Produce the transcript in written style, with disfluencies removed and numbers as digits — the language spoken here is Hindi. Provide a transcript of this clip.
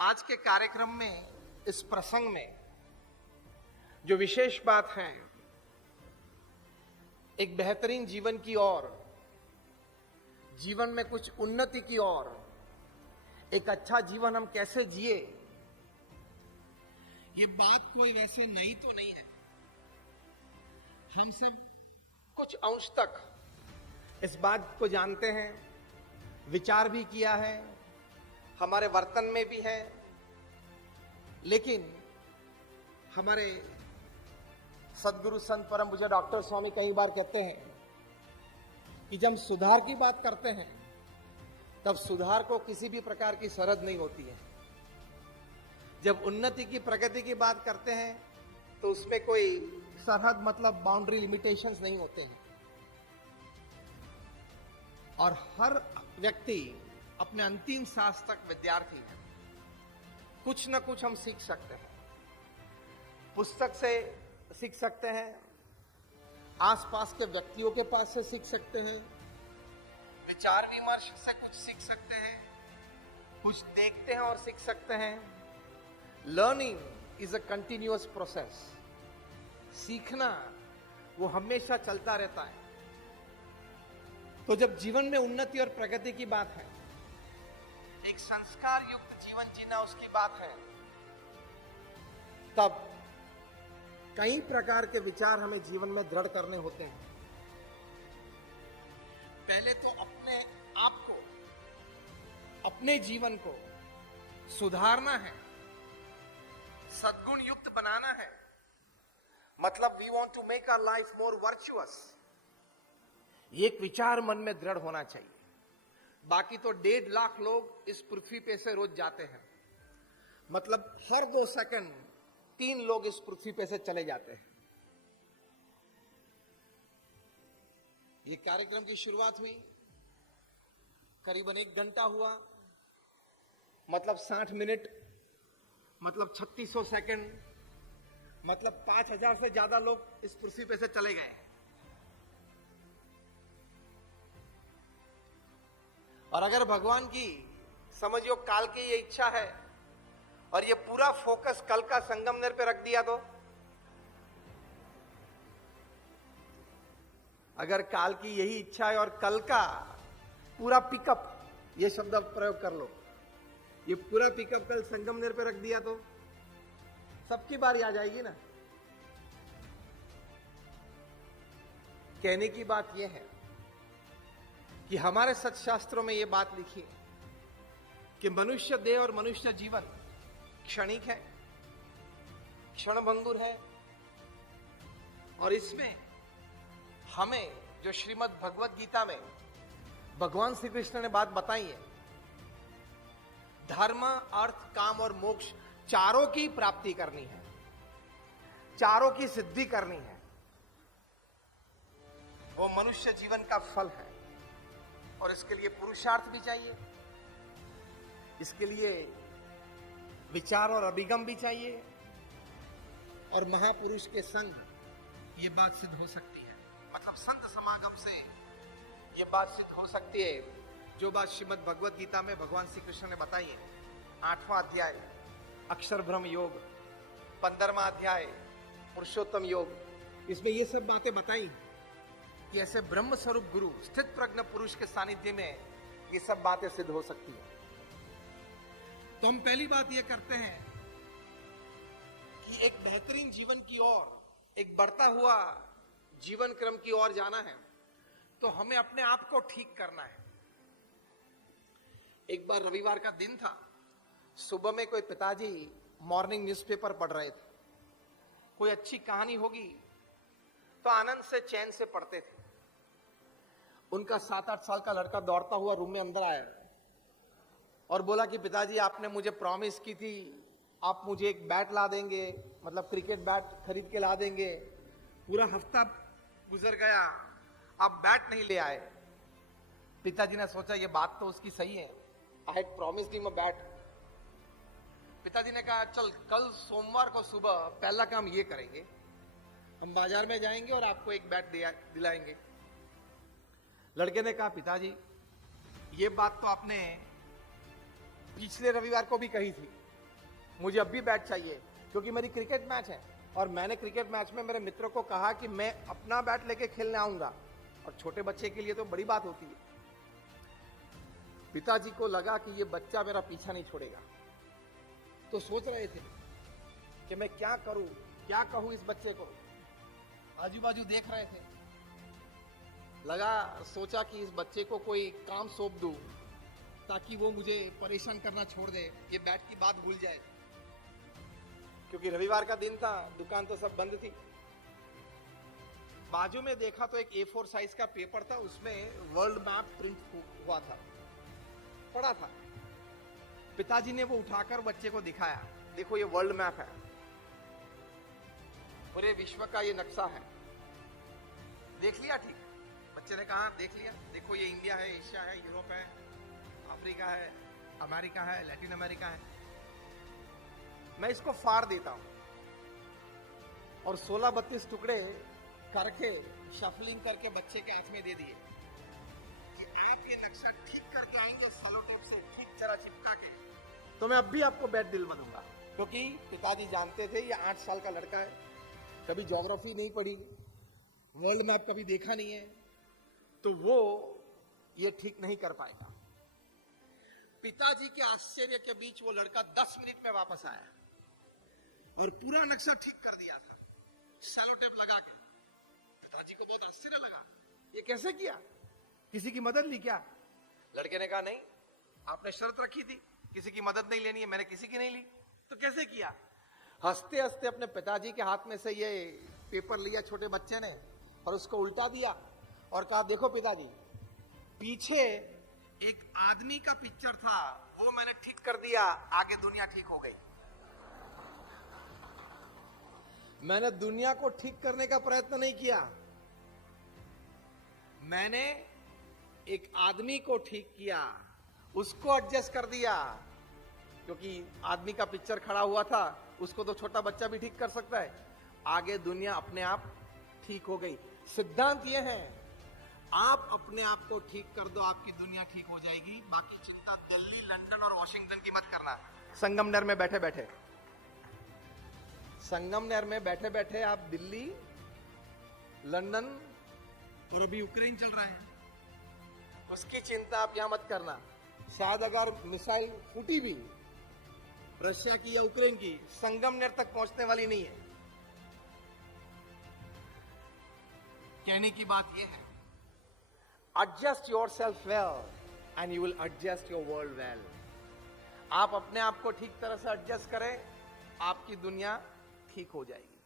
आज के कार्यक्रम में, इस प्रसंग में जो विशेष बात है, एक बेहतरीन जीवन की ओर, जीवन में कुछ उन्नति की ओर, एक अच्छा जीवन हम कैसे जिए, ये बात कोई वैसे नई तो नहीं है। हम सब कुछ अंश तक इस बात को जानते हैं, विचार भी किया है, हमारे वर्तन में भी है। लेकिन हमारे सदगुरु संत परम पूज्य डॉक्टर स्वामी कई बार कहते हैं कि जब सुधार की बात करते हैं तब सुधार को किसी भी प्रकार की सरहद नहीं होती है। जब उन्नति की, प्रगति की बात करते हैं तो उसमें कोई सरहद मतलब बाउंड्री लिमिटेशंस नहीं होते हैं। और हर व्यक्ति अपने अंतिम सांस तक विद्यार्थी है। कुछ ना कुछ हम सीख सकते हैं, पुस्तक से सीख सकते हैं, आसपास के व्यक्तियों के पास से सीख सकते हैं, विचार विमर्श से कुछ सीख सकते हैं, कुछ देखते हैं और सीख सकते हैं। Learning is a continuous process. सीखना वो हमेशा चलता रहता है। तो जब जीवन में उन्नति और प्रगति की बात है, एक संस्कार युक्त जीवन जीना उसकी बात है, तब कई प्रकार के विचार हमें जीवन में दृढ़ करने होते हैं। पहले तो अपने आप को, अपने जीवन को सुधारना है, सद्गुण युक्त बनाना है। मतलब we want to make our life more virtuous. ये एक विचार मन में दृढ़ होना चाहिए। बाकी तो 1.5 लाख लोग इस पृथ्वी पे से रोज जाते हैं। मतलब हर 2 सेकंड 3 लोग इस पृथ्वी पे से चले जाते हैं। ये कार्यक्रम की शुरुआत हुई, करीबन 1 घंटा हुआ, मतलब 60 मिनट, मतलब 3600 सेकंड, मतलब 5000 से ज्यादा लोग इस पृथ्वी पे से चले गए। और अगर भगवान की, समझियो काल की ये इच्छा है और ये पूरा फोकस कल का संगमनेर पे रख दिया, तो अगर काल की यही इच्छा है और कल का पूरा पिकअप, ये शब्द प्रयोग कर लो, ये पूरा पिकअप कल संगमनेर पे रख दिया तो सबकी बारी आ जाएगी ना। कहने की बात यह है कि हमारे सत्शास्त्रों में यह बात लिखी है कि मनुष्य देह और मनुष्य जीवन क्षणिक है, क्षणभंगुर है। और इसमें हमें जो श्रीमद् भगवत गीता में भगवान श्री कृष्ण ने बात बताई है, धर्म, अर्थ, काम और मोक्ष चारों की प्राप्ति करनी है, चारों की सिद्धि करनी है। वो मनुष्य जीवन का फल है और इसके लिए पुरुषार्थ भी चाहिए, इसके लिए विचार और अभिगम भी चाहिए, और महापुरुष के संग ये बात सिद्ध हो सकती है। मतलब संत समागम से ये बात सिद्ध हो सकती है, जो बात श्रीमद् भगवत गीता में भगवान श्री कृष्ण ने बताई है। 8वां अध्याय अक्षर ब्रह्म योग, 15वां अध्याय पुरुषोत्तम योग, इसमें ये सब बातें बताई कि ऐसे ब्रह्म स्वरूप गुरु, स्थित प्रज्ञ पुरुष के सानिध्य में ये सब बातें सिद्ध हो सकती है। तो हम पहली बात ये करते हैं कि एक बेहतरीन जीवन की ओर, एक बढ़ता हुआ जीवन क्रम की ओर जाना है, तो हमें अपने आप को ठीक करना है। एक बार रविवार का दिन था, सुबह में कोई पिताजी मॉर्निंग न्यूज़पेपर पढ़ रहे थे। कोई अच्छी कहानी होगी तो आनंद से, चैन से पढ़ते थे। उनका 7-8 साल का लड़का दौड़ता हुआ रूम में अंदर आया और बोला कि पिताजी, आपने मुझे प्रॉमिस की थी, आप मुझे एक बैट ला देंगे, मतलब क्रिकेट बैट खरीद के ला देंगे। पूरा हफ्ता गुजर गया, आप बैट नहीं ले आए। पिताजी ने सोचा ये बात तो उसकी सही है, I had promised him a bat. पिताजी ने कहा चल कल सोमवार को सुबह पहला काम ये करेंगे, हम बाजार में जाएंगे और आपको एक बैट दिलाएंगे। लड़के ने कहा पिताजी ये बात तो आपने पिछले रविवार को भी कही थी, मुझे अब भी बैट चाहिए क्योंकि मेरी क्रिकेट मैच है और मैंने क्रिकेट मैच में मेरे मित्रों को कहा कि मैं अपना बैट लेके खेलने आऊंगा और छोटे बच्चे के लिए तो बड़ी बात होती है। पिताजी को लगा कि ये बच्चा मेरा पीछा नहीं छोड़ेगा, तो सोच रहे थे कि मैं क्या करूं, क्या कहूं इस बच्चे को। आजू बाजू देख रहे थे, सोचा कि इस बच्चे को कोई काम सौंप दूं ताकि वो मुझे परेशान करना छोड़ दे, ये बैट की बात भूल जाए। क्योंकि रविवार का दिन था, दुकान तो सब बंद थी। बाजू में देखा तो एक A4 साइज का पेपर था, उसमें वर्ल्ड मैप प्रिंट हुआ था, पड़ा था। पिताजी ने वो उठाकर बच्चे को दिखाया, देखो ये वर्ल्ड मैप है, पूरे विश्व का ये नक्शा है। देख लिया? ठीक। बच्चे ने कहा देख लिया, देखो ये इंडिया है, एशिया है, यूरोप है, अफ्रीका है, अमेरिका है, लैटिन अमेरिका है। मैं इसको फाड़ देता हूं और 16-32 टुकड़े करके शफलिंग करके बच्चे के हाथ में दे दिए कि आप ये नक्शा ठीक करके आएंगे सेलो टेप से ठीक तरह चिपका के, तो मैं अब भी आपको बैट दिलवा दूंगा। क्योंकि पिताजी जानते थे ये 8 साल का लड़का है, कभी ज्योग्राफी नहीं पढ़ी, वर्ल्ड मैप कभी देखा नहीं है, तो वो ये ठीक नहीं कर पाएगा। पिताजी के आश्चर्य के बीच वो लड़का 10 मिनट में वापस आया और पूरा नक्शा ठीक कर दिया था सेलो टेप लगा के। पिताजी को बहुत आश्चर्य लगा, ये कैसे किया, किसी की मदद ली क्या? लड़के ने कहा नहीं, आपने शर्त रखी थी किसी की मदद नहीं लेनी है, मैंने किसी की नहीं ली, तो कैसे किया? हंसते हंसते अपने पिताजी के हाथ में से ये पेपर लिया छोटे बच्चे ने और उसको उल्टा दिया और कहा देखो पिताजी, पीछे एक आदमी का पिक्चर था, वो मैंने ठीक कर दिया, आगे दुनिया ठीक हो गई। मैंने दुनिया को ठीक करने का प्रयत्न नहीं किया, मैंने एक आदमी को ठीक किया, उसको एडजस्ट कर दिया। क्योंकि आदमी का पिक्चर खड़ा हुआ था, उसको तो छोटा बच्चा भी ठीक कर सकता है, आगे दुनिया अपने आप ठीक हो गई। सिद्धांत यह है, आप अपने आप को ठीक कर दो, आपकी दुनिया ठीक हो जाएगी। बाकी चिंता दिल्ली, लंदन और वॉशिंगटन की मत करना। संगमनेर में बैठे बैठे, संगमनेर में बैठे बैठे आप दिल्ली, लंदन और अभी यूक्रेन चल रहा है, उसकी चिंता आप यहां मत करना। शायद अगर मिसाइल फूटी भी रशिया की या यूक्रेन की, संगमनेर तक पहुंचने वाली नहीं है। कहने की बात यह है, adjust yourself well and you will adjust your world well। आप अपने आप को ठीक तरह से एडजस्ट करें, आपकी दुनिया ठीक हो जाएगी।